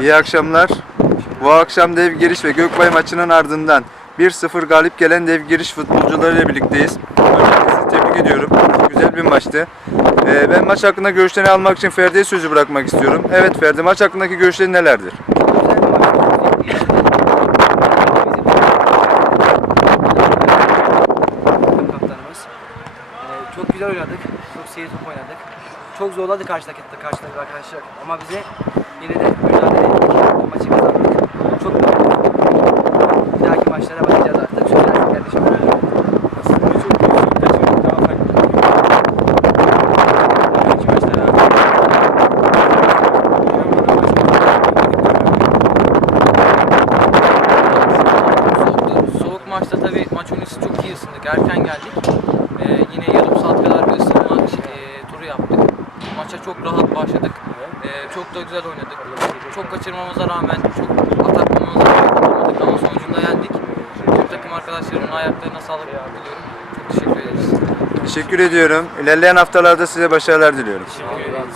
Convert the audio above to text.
İyi akşamlar. Bu akşam Dev Giriş ve Gökbay maçının ardından 1-0 galip gelen Dev Giriş futbolcularıyla birlikteyiz. Sizi tebrik ediyorum. Güzel bir maçtı. Ee, ben maç hakkında görüşlerini almak için Ferdi'ye sözü bırakmak istiyorum. Evet Ferdi, maç hakkındaki görüşlerin nelerdir? Ee, çok güzel oynadık. Çok seyir top oynadık. Çok zorladı karşıdaki karşıdaki arkadaşlar. Ama bize yine de mücadele ettik. Maçı kazandık. Çok mutluyum. Bir dahaki maçlara bakacağız artık. Söylersin kardeşim. Aslında çok güzel kaçırdık daha farklı. Önceki maçlara Soğuktu. Soğuk maçta tabii maç öncesi çok iyi ısındık. Erken geldik. Ee, yine yarım saat kadar bir ısınma e, turu yaptık. Maça çok rahat başladık. Ee, çok da güzel oynadık. Çok kaçırmamıza rağmen, çok ataklamamıza rağmen atamadık ama sonucunda yendik. Tüm takım arkadaşlarımın ayaklarına sağlık diliyorum. Çok teşekkür ederiz. Teşekkür ediyorum. İlerleyen haftalarda size başarılar diliyorum. Teşekkür ederiz.